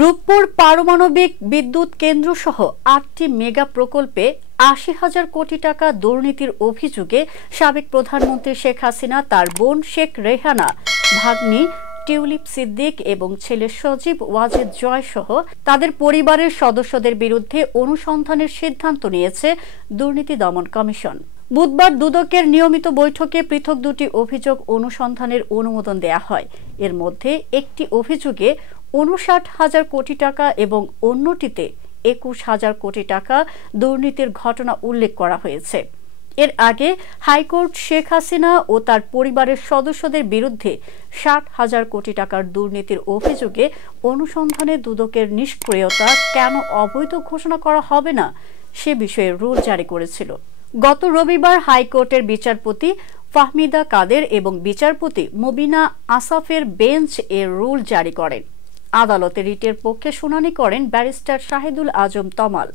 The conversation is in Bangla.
রূপপুর পারমাণবিক বিদ্যুৎ কেন্দ্র সহ ৮টি মেগা প্রকল্পে ৮০,০০০ কোটি টাকা দুর্নীতির অভিযোগে সাবেক প্রধানমন্ত্রী শেখ হাসিনা, তার বোন শেখ রেহানা, ভাগ্নি টিউলিপ সিদ্দিক এবং ছেলে সজীব ওয়াজেদ জয় সহ তাদের পরিবারের সদস্যদের বিরুদ্ধে অনুসন্ধানের সিদ্ধান্ত নিয়েছে দুর্নীতি দমন কমিশন। বুধবার দুদকের নিয়মিত বৈঠকে পৃথক দুটি অভিযোগ অনুসন্ধানের অনুমোদন দেয়া হয়। এর মধ্যে একটি অভিযোগে ৫৯,০০০ কোটি টাকা এবং অন্যটিতে ২১,০০০ কোটি টাকা দুর্নীতির ঘটনা উল্লেখ করা হয়েছে। এর আগে হাইকোর্ট শেখ হাসিনা ও তার পরিবারের সদস্যদের বিরুদ্ধে ৬০,০০০ কোটি টাকার দুর্নীতির অভিযোগে অনুসন্ধানে দুদকের নিষ্ক্রিয়তা কেন অবৈধ ঘোষণা করা হবে না সে বিষয়ে রুল জারি করেছিল। গত রবিবার হাইকোর্টের বিচারপতি ফাহমিদা কাদের এবং বিচারপতি মুবিনা আসাফের বেঞ্চ এর রুল জারি করেন। আদালতে রিটের পক্ষে শুনানি করেন ব্যারিস্টার শাহিদুল আজম তমাল।